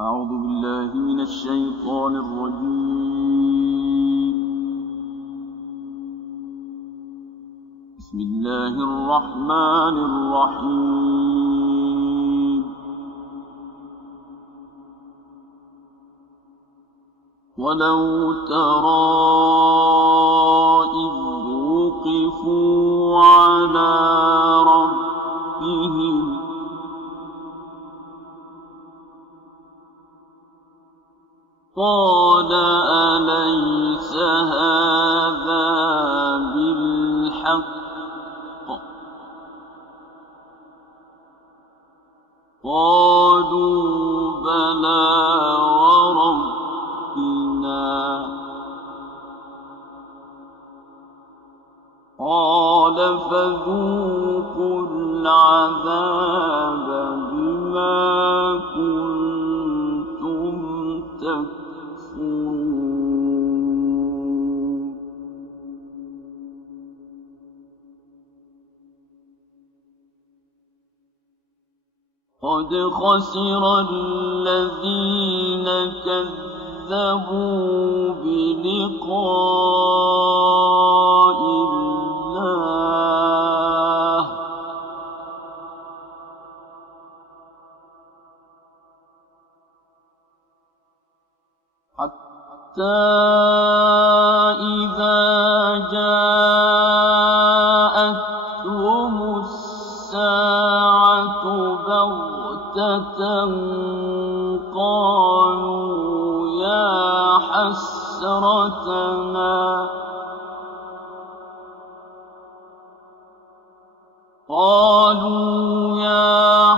أعوذ بالله من الشيطان الرجيم. بسم الله الرحمن الرحيم. ولو ترى إذ وقفوا على ربهم قال أليس هذا بالحق قالوا بلى وربنا قال فذوقوا العذاب بما كنتم تكفرون. قد خسر الذين كذبوا بلقاء الله حتى إذا جاءتهم الساعة بغتة قالوا يا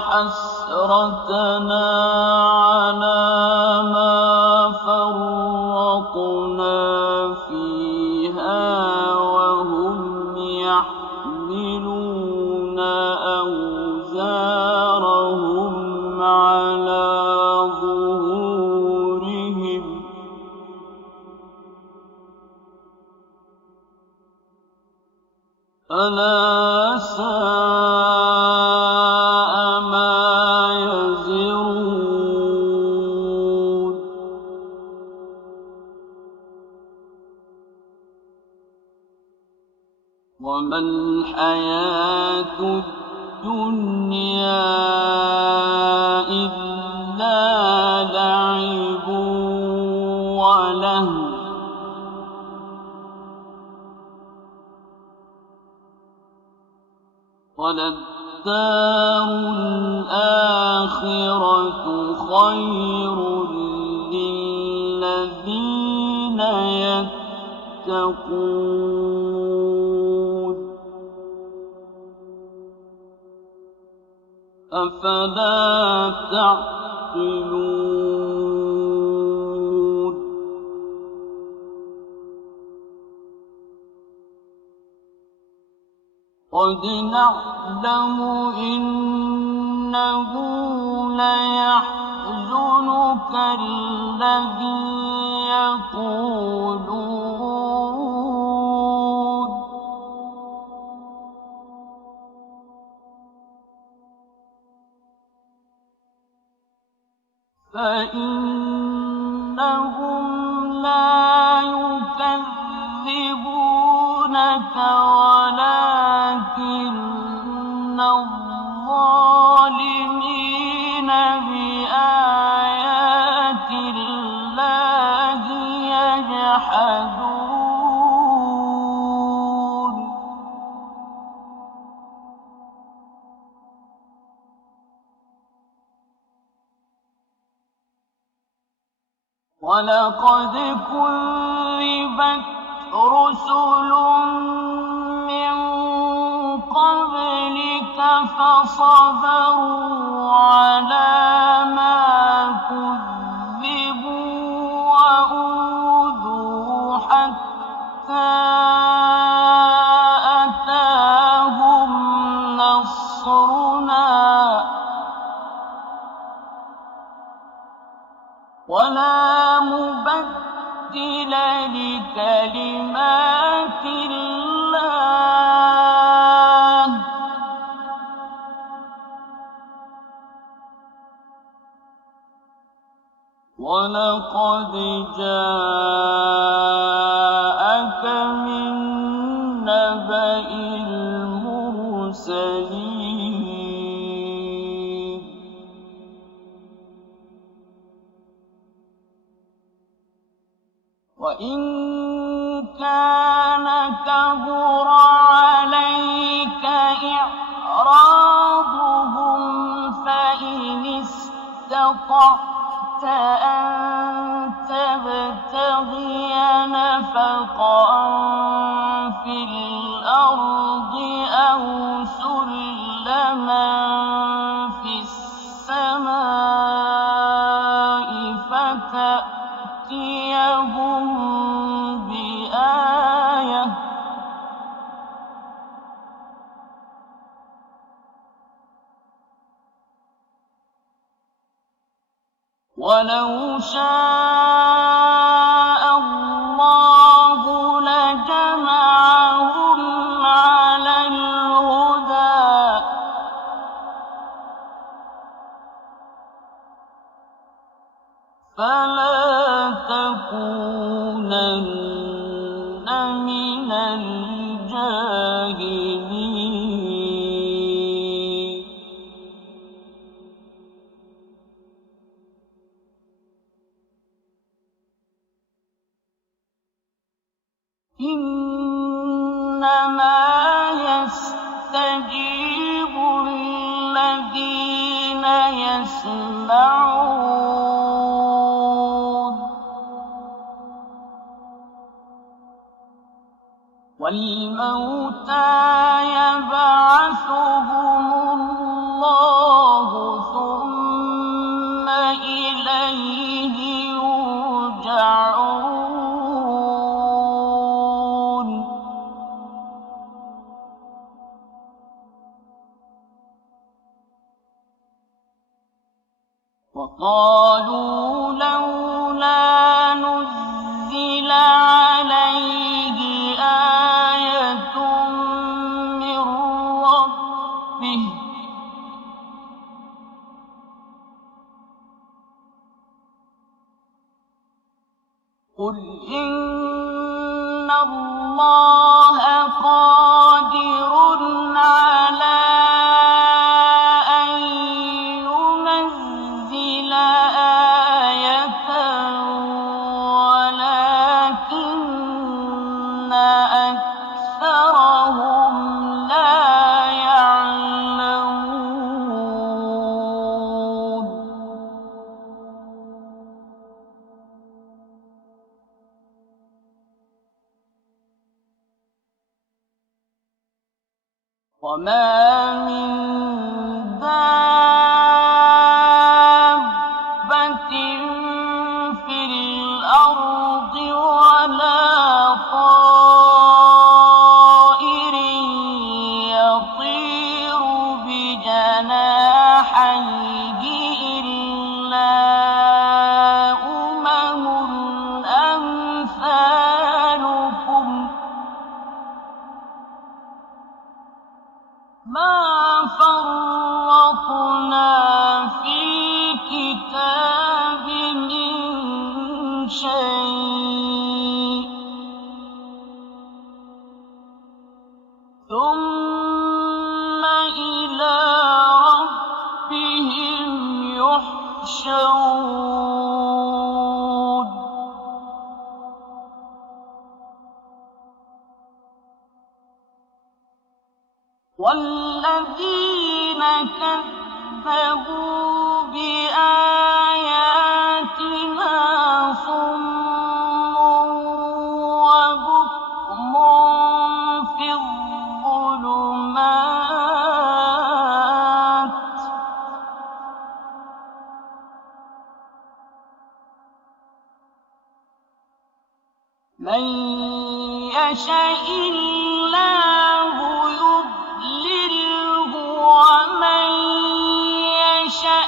حسرتنا على ما فرطنا فيها وهم يحملون أوزارهم على ظهورهم ألا ساء ما يزرون. وما الحياة الدنيا إلا لعب ولهو وللدار الآخرة خير للذين يتقون أفلا تعقلون. قد نعلم إنه ليحزنك الذي يقولون فإنهم لا يكذبونك ولكن الظالمين بآيات الله يجحدون. ولقد كذبت رسل من قبلك فصبروا على ما كذبوا وأوذوا حتى أتاهم نصرنا ولا مبدل لكلمات الله وَلَقَدْ جَاءَكَ مِن نَّبَإِ الْمُرْسَلِينَ وَإِن كَانَ كَبُرَ عَلَيْكَ إِعْرَاضُهُمْ فَإِنِ اسْتَطَعْتَ أَن تَبْتَغِيَ نَفَقًا فِي الْأَرْضِ أَوْ سُلَّمًا فِي السَّمَاءِ فَتَأْتِيَهُم بِآيَةٍ ۚ وَلَوْ شَاءَ اللَّهُ لَجَمَعَهُمْ عَلَى الْهُدَىٰ ۚ فَلَا تَكُونَنَّ مِنَ الْجَاهِلِينَ إِنَّمَا يَسْتَجِيبُ الَّذِينَ يَسْمَعُونَ ۘ وَالْمَوْتَىٰ يَبْعَثُهُمُ اللَّهُ ثُمَّ إِلَيْهِ يُرْجَعُونَ وَقَالُوا لَوْلَا نُزِّلَ عَلَيْهِ آيَةٌ مِّن رَّبِّهِ ۖ قُلْ إِنَّ اللَّهَ قَادِرٌ عَلَىٰ أَن يُنَزِّلَ آيَةً وَلَٰكِنَّ أَكْثَرَهُمْ لَا يَعْلَمُونَ وَمَا مِن دَابَّةٍ فِي الْأَرْضِ وَلَا طَائِرٍ يَطِيرُ بِجَنَاحَيْهِ إِلَّا أُمَمٌ أَمْثَالُكُم ۚ مَا فَرَّطْنَا فِي الْكِتَابِ مِن شَيْءٍ ۚ ثُمَّ إِلَىٰ رَبِّهِمْ يُحْشَرُونَ وَالَّذِينَ كَذَّبُوا بِآيَاتِنَا صُمٌّ وَبُكْمٌ فِي الظُّلُمَاتِ ۗ مَن يَشَإِ اللَّهُ يُضْلِلْهُ وَمَن يَشَأْ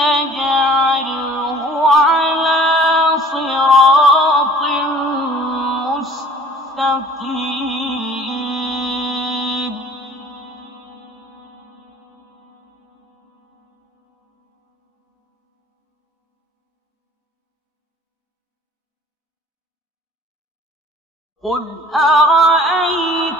يَجْعَلْهُ عَلَىٰ صِرَاطٍ مُّسْتَقِيمٍ قل أرأيتكم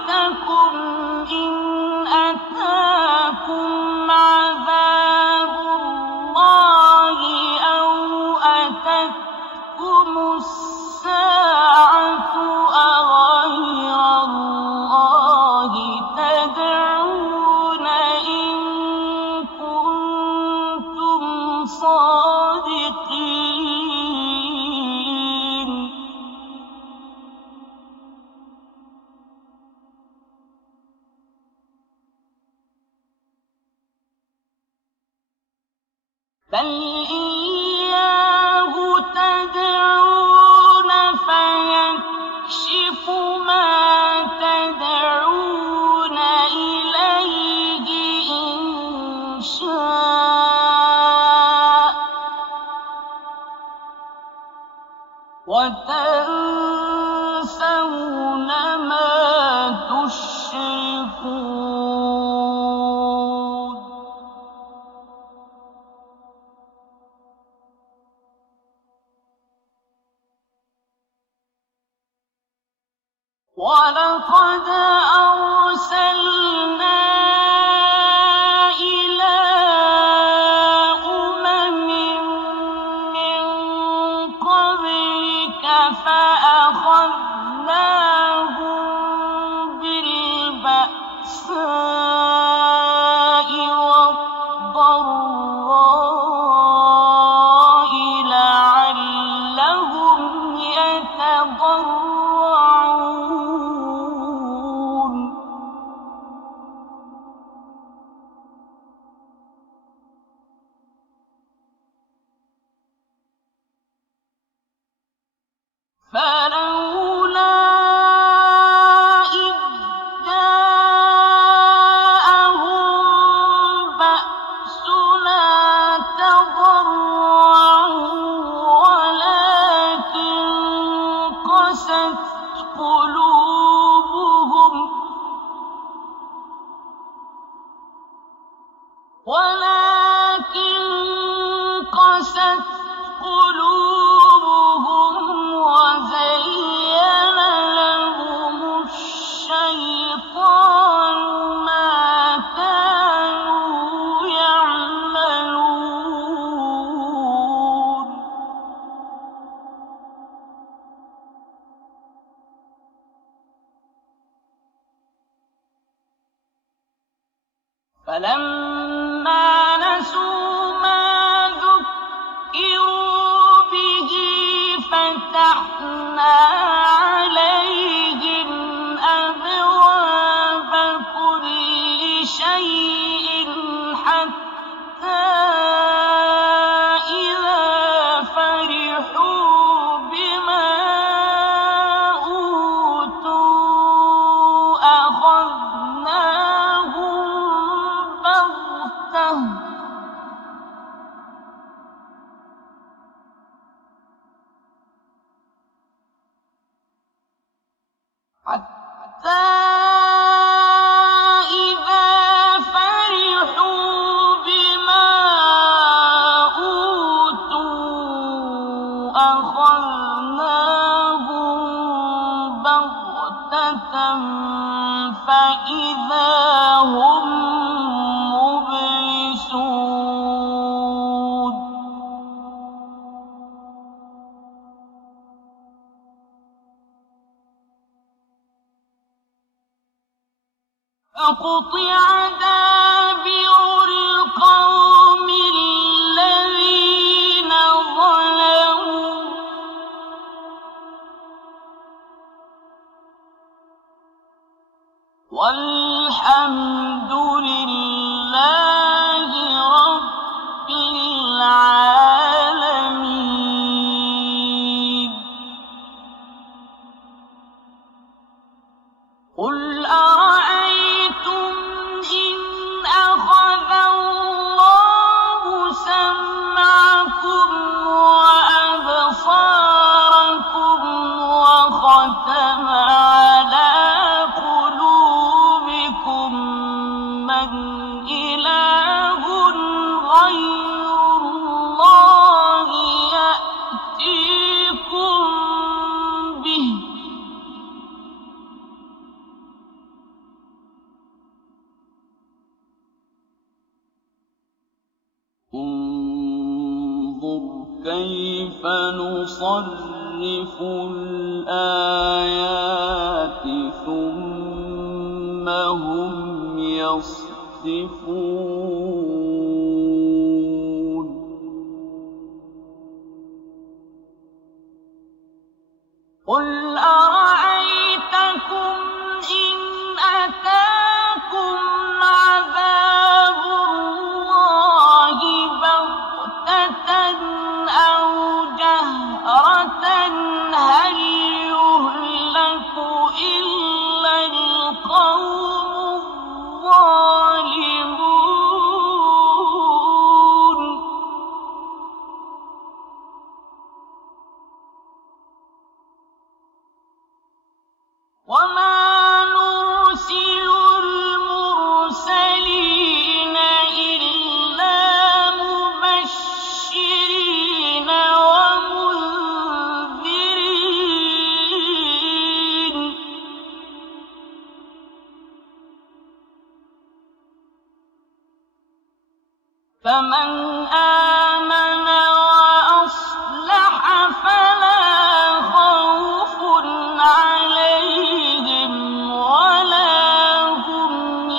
إن أتاكم عذاب الله أو أتتكم الساعة أغير الله تدعون إن كنتم صادقين بل إياه تدعون فيكشف ما تدعون إليه إن شاء وتنسون ما تشركون ولقد أرسلنا إلى أمم من قبلك فأخذناهم بالبأساء والضراء لعلهم يتضرعون فلولا إذ جاءهم بأسنا تضرعوا ولكن قست قلوبهم وزين لهم الشيطان ما كانوا يعملون فلما نسوا ما ذكروا به فتحنا عليهم أبواب كل شيء حتى إذا فرحوا بما أوتوا أخذناهم بغتة حتى إذا فرحوا بما أوتوا أخذناهم بغتة فإذا هم مبلسون فقطع دابر القوم الذين ظلموا والحمد لله رب العالمين قل أرأيتم إن أخذ الله سمعكم وأبصاركم وختم على قلوبكم كيف نصرف الآيات ثم هم يصدفون قل أرأيتكم إن أتاكم عذاب الله بغتة أو جهرة هل يهلك إلا القوم الظالمون وما نرسل المرسلين إلا مبشرين ومنذرين فمن آمن وأصلح فلا خوف عليهم ولا هم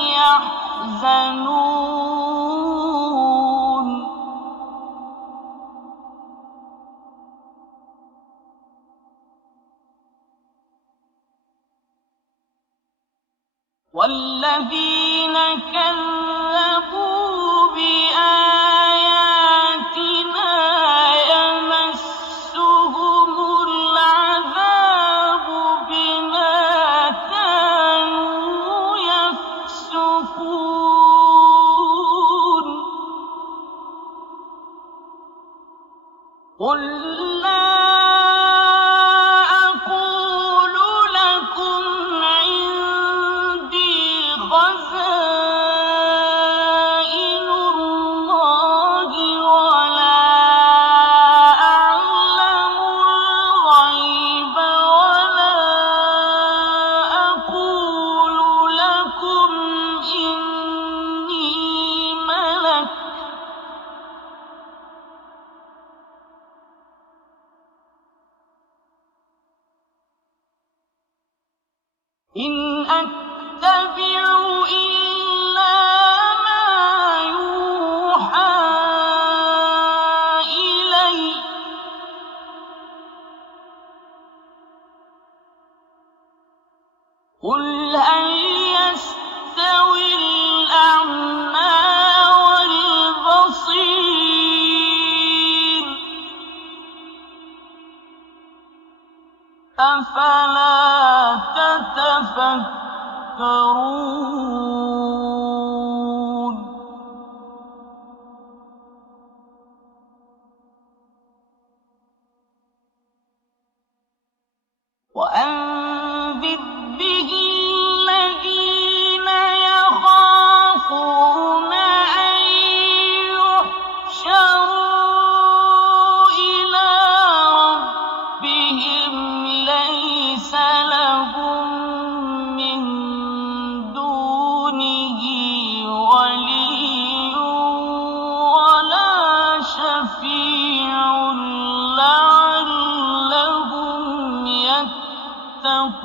يحزنون والذين كذبوا بآياتنا يمسهم العذاب بما كانوا يفسقون قل لا أقول لكم عندي خزائن الله ولا أعلم الغيب ولا أقول لكم إني ملك إن أتبع إلا ما يوحى إلي قل هل يستوي الأعمى والبصير أفلا تتفكرون وأنذر به الذين يخافون أن يحشروا إلى ربهم ليس لهم من دونه ولي ولا شفيع لعلهم يتقون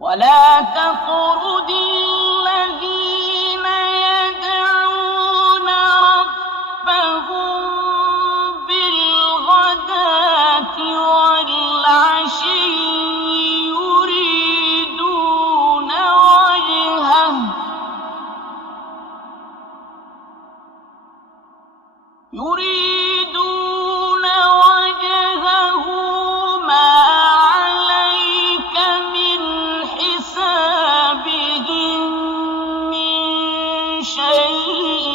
ولا تطرد الذين يدعون ربهم بالغداة والعشي يريدون وجهه ما عليك من حسابهم من شيء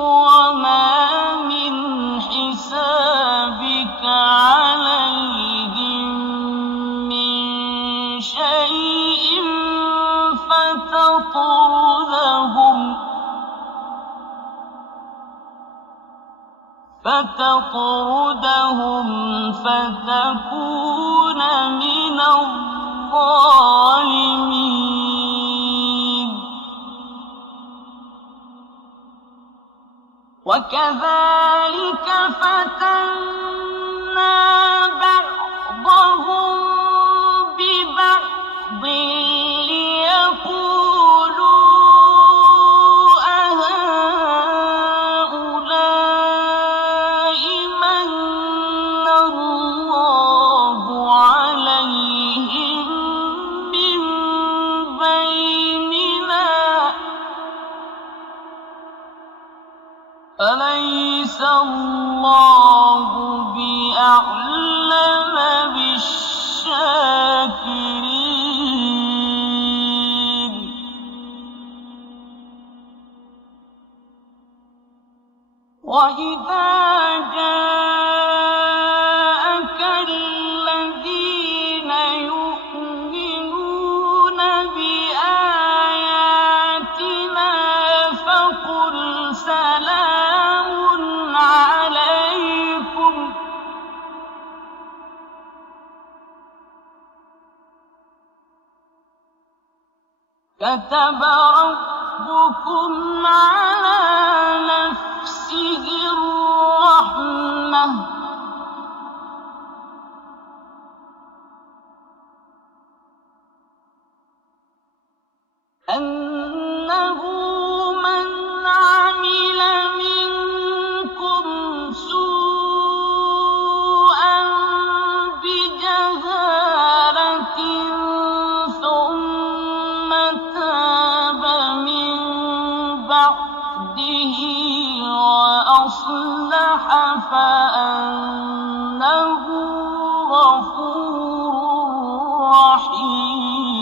وما من حسابك عليهم من شيء فتطردهم فتكون من الظالمين وكذلك فتنا بعضهم ببعض ليقولوا أهؤلاء من الله عليهم من بيننا أليس الله بأعلم بالشاكرين وإذا جاءك الذين يؤمنون بآياتنا فقل سلام عليكم كتب ربكم على نفسه الرحمة أنه من عمل منكم سوءا بجهالة ثم تاب من بعده وأصلح فأنه غفور رحيم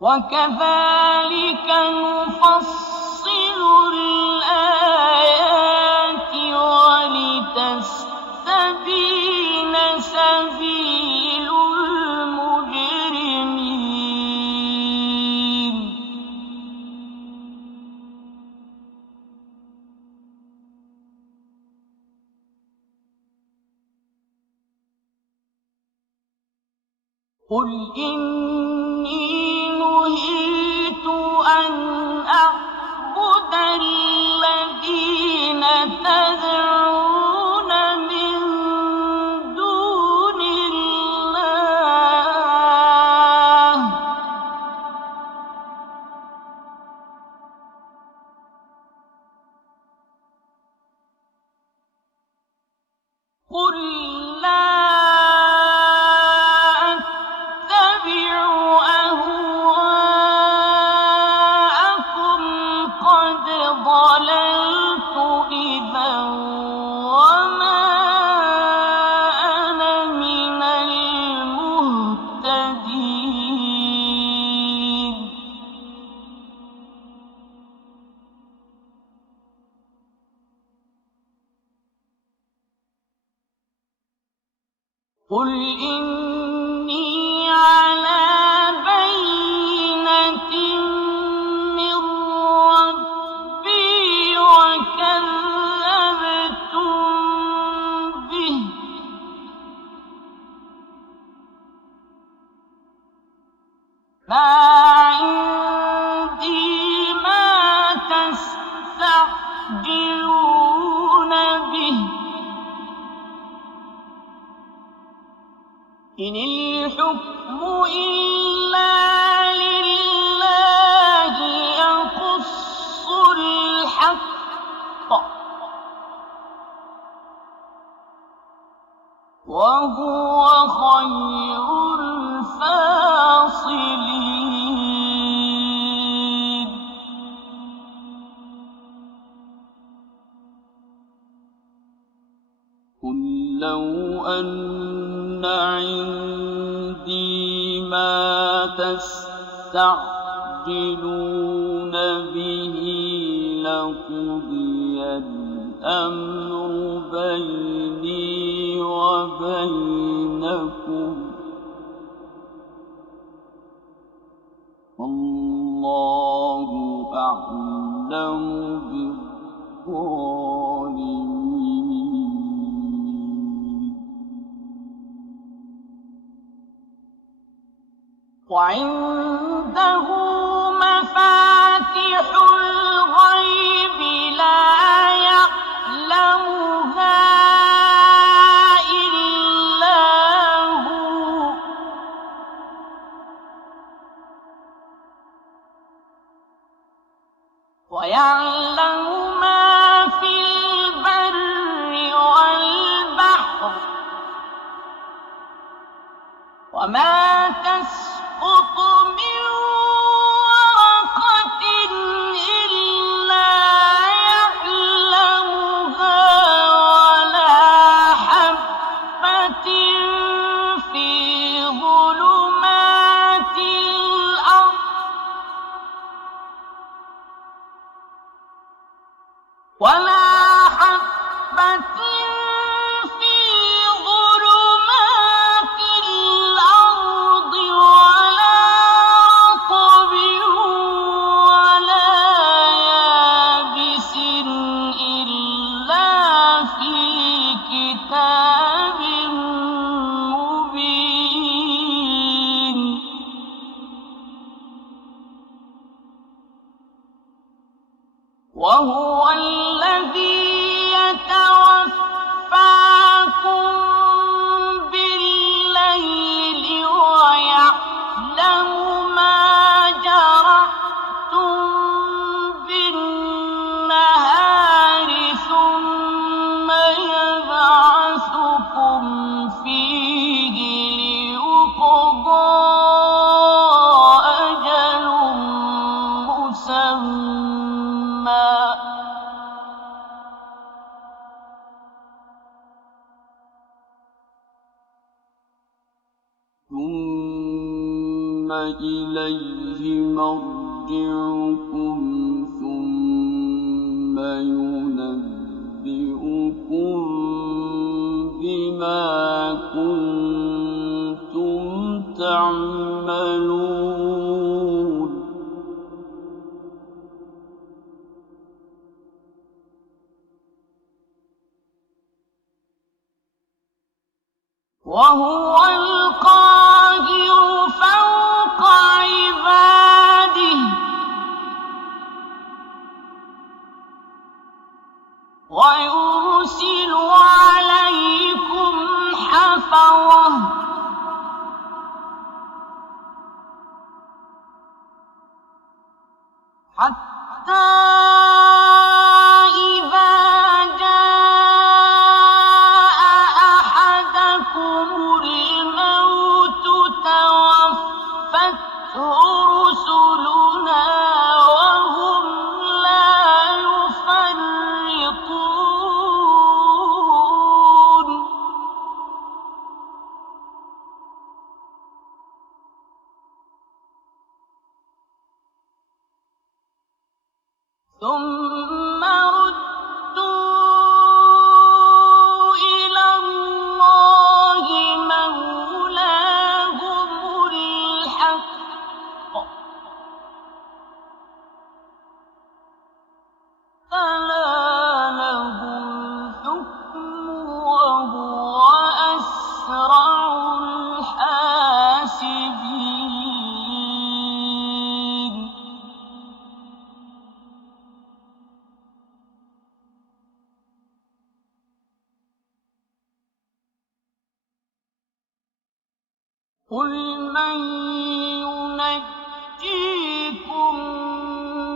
وكذلك نفصل الآيات ولتستبين سبيل المجرمين قل إني نهيت أن أعبد الذين تدعون من دون الله قل لا ضللت إذا وما أنا من المهتدين قل إني على بينة من ربي وكذبتم به ما عندي ما تستعجلون به إن الحكم إلا لله يقص الحق وهو خير الفاصلين قل لو أن عندي ما تستعجلون به لقضي الأمر بيني وبينكم والله أعلم بالظالمين وعنده مفاتح الغيب لا يعلمها إلا هو ويعلم ما في البر والبحر وما تسقط من ورقة إلا يعلمها ولا حبة في ظلمات الأرض ولا حبة في ظلمات الأرض ولا رطب ولا يابس إلا في كتاب مبين وهو الذي يتوفاكم بالليل ويعلم ما جرحتم بالنهار ثم يبعثكم فيه ليقضى أجل مسمى ثم إليه مرجعكم ثم ينبئكم بما كنتم تعملون وهو القاهر فوق عباده ويرسل عليكم حفظة حتى إذا جاء أحدكم الموت توفته رسلنا وهم لا يفرطون ثم ردوا إلى الله مولاهم الحق ألا له الحكم وهو أسرع الحاسبين قل من ينجيكم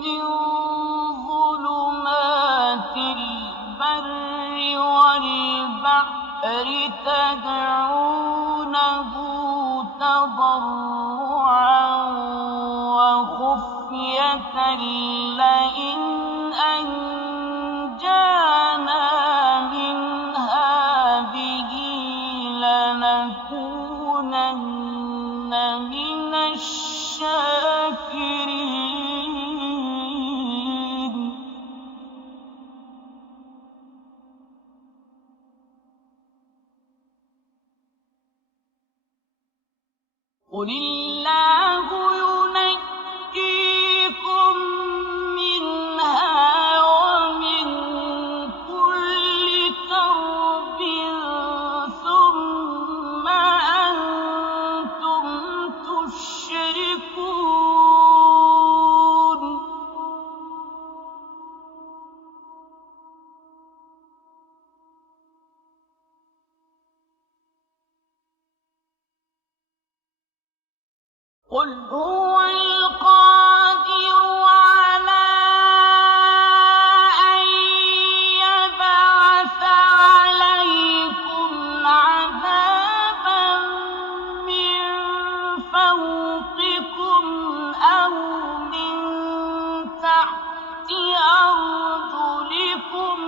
من ظلمات البر والبحر تدعونه تضرعا وخفية لئن أنجانا من هذه لنكونن من الشاكرين قل الله ينجيكم منها ومن كل كرب ثم أنتم تشركون قل هو القادر على أن يبعث عليكم عذابا من فوقكم أو من تحت أرجلكم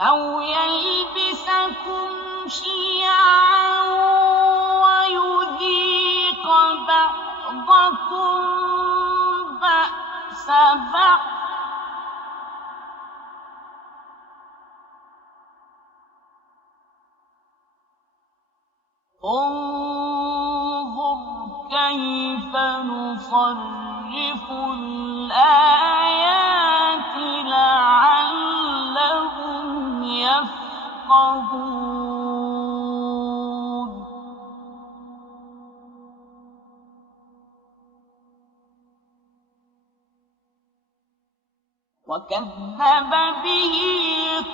أو يلبسكم شيعا ويذيق بعضكم بأس بعض انظر كيف نصرف الآيات لعلهم يفقهون وكذب به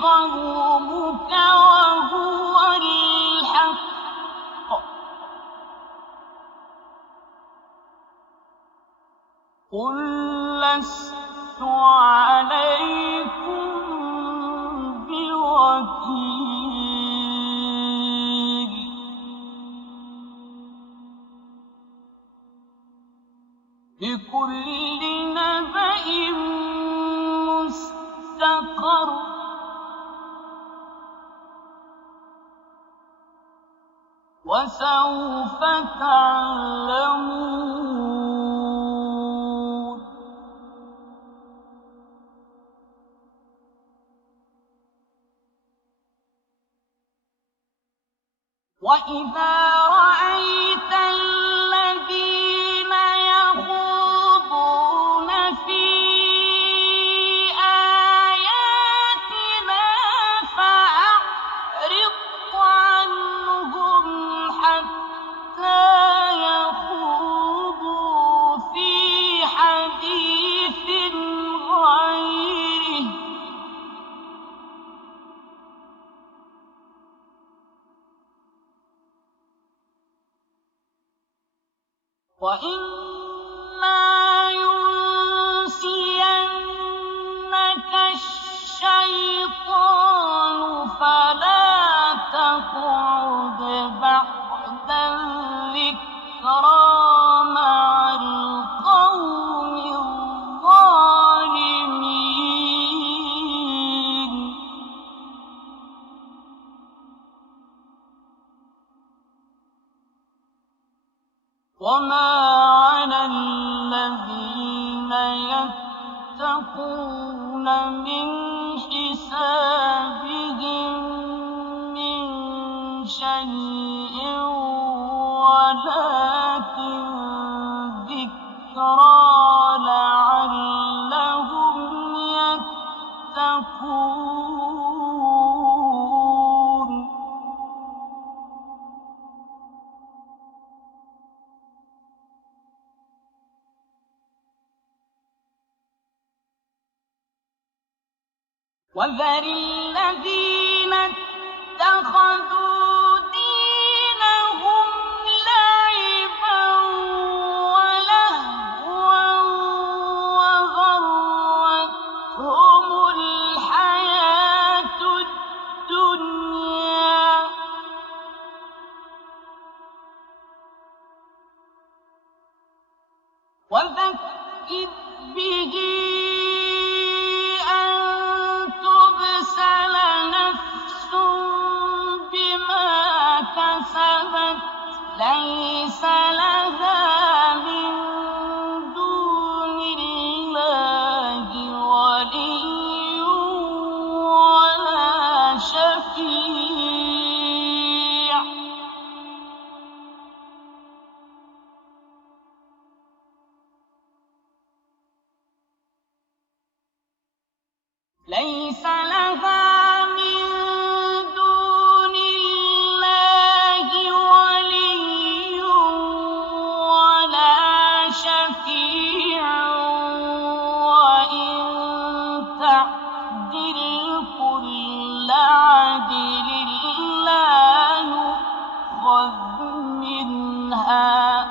قومك وهو الحق قل لست عليكم بوكيل لكل نبأ مستقر وسوف تعلمون وإذا رأيت الذين يخوضون في آياتنا فأعرض عنهم حتى يخوضوا في حديث غيره وإما ينسينك الشيطان فلا تقعد بعد الذكرى مع القوم الظالمين وما على الذين يتقون من حسابهم من شيء ولكن ذكرى لعلهم يتقون وذر الذين اتخذوا دينهم لعبا ولهوا وغرتهم الحياة الدنيا وذكر به ليس لها من دون الله ولي ولا شفيع ليس لها فليتخذ منها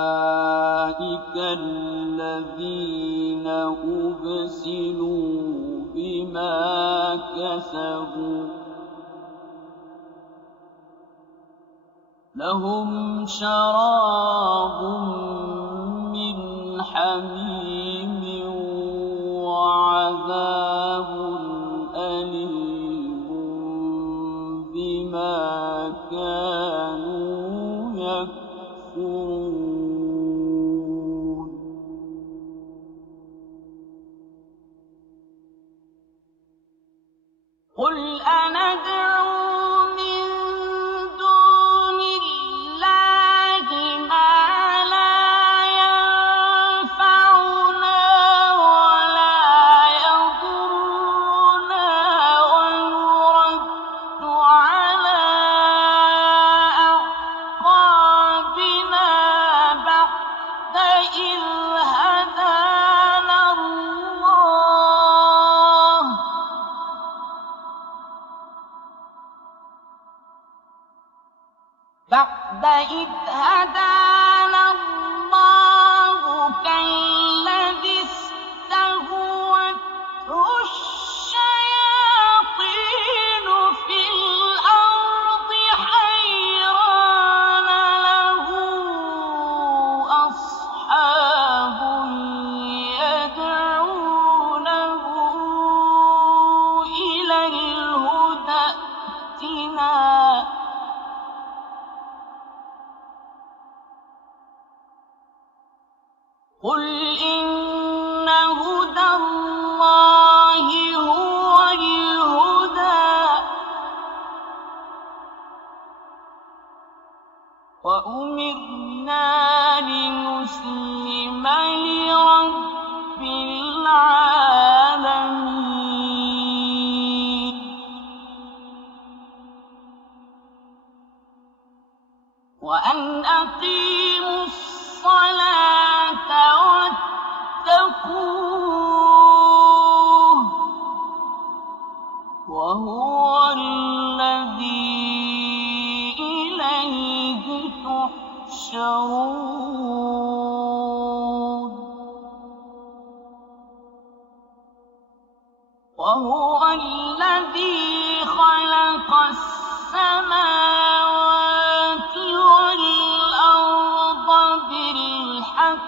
أولئك الذين أبسلوا بما كسبوا لهم شراب من حميم وعذاب أليم بما كانوا يكفرون قل أندعو من دون الله ما لا ينفعنا ولا يضرنا ونرد على أعقابنا بعد إذ هدانا الله كالذي استهوته الشياطين في الأرض حيران له أصحاب يدعونه إلى الهدى ائتنا قل إن هدى الله هو الهدى وأمرنا لنسلم لرب العالمين وأن أقيموا الصلاة واتقوه وهو الذي إليه تحشرون وهو الذي خلق السماوات والأرض بالحق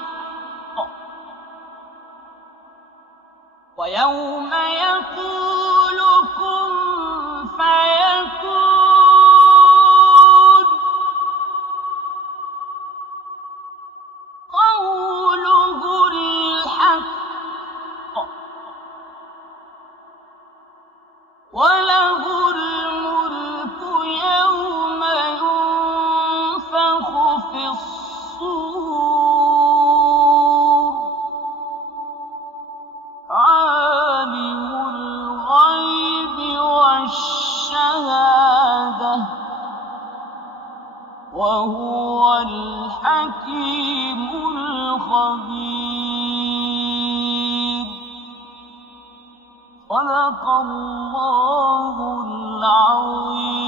ويوم يقول كن فيكون قوله الحق وله الملك يوم ينفخ في الصور عالم الغيب والشهادة وهو الحكيم الخبير صدق الله العظيم.